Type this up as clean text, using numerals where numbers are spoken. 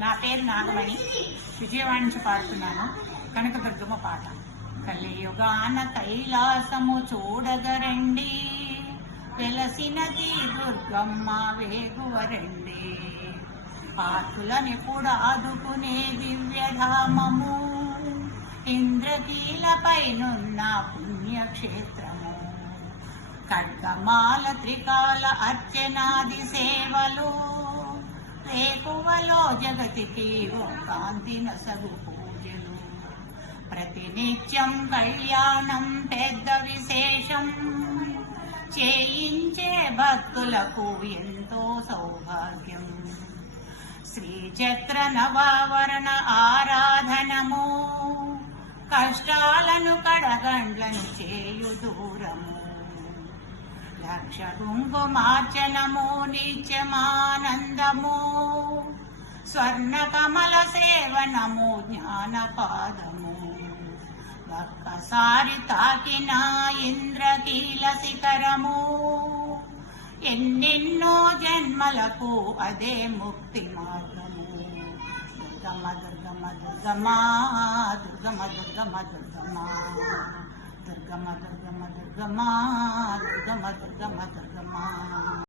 నా పేరు నాగమణి, విజయవాడ నుంచి పాడుతున్నాను. కనకదుర్గమ్మ పాట. కలియుగాన కైలాసము చూడగరండి, వెలసినది దుర్గమ్మ వేగువరండి. పాతులని కూడా ఆదుకునే దివ్యధామము, ఇంద్రకీలపైనున్న పుణ్యక్షేత్రము. ఖడ్గమాల త్రికాల అర్చనాది సేవలు, వేకువలో జగతికి ఓ కాంతి నసగు పూజలు. ప్రతినిత్యం కళ్యాణం పెద్ద విశేషం, చేయించే భక్తులకు ఎంతో సౌభాగ్యం. శ్రీచక్ర నవావరణ ఆరాధనము, కష్టాలను కడగండ్లను చేయు దూరము. లక్ష కుంకుమార్చనము నిత్యమానందము, స్వర్ణ కమల సేవనము జ్ఞానపాదము. ఒక్కసారి తాకిన ఇంద్రకీల శిఖరము, ఎన్నెన్నో జన్మలకు అదే ముక్తి మార్గము. దుర్గమ్మ దుర్గమ్మ దుర్గమ్మ దుర్గమ్మ దుర్గమ్మ దుర్గమ్మ దుర్గమ్మ దుర్గమ్మ దుర్గమ్మ దుర్గమ్మ దుర్గమ్మ దుర్గమ్మ.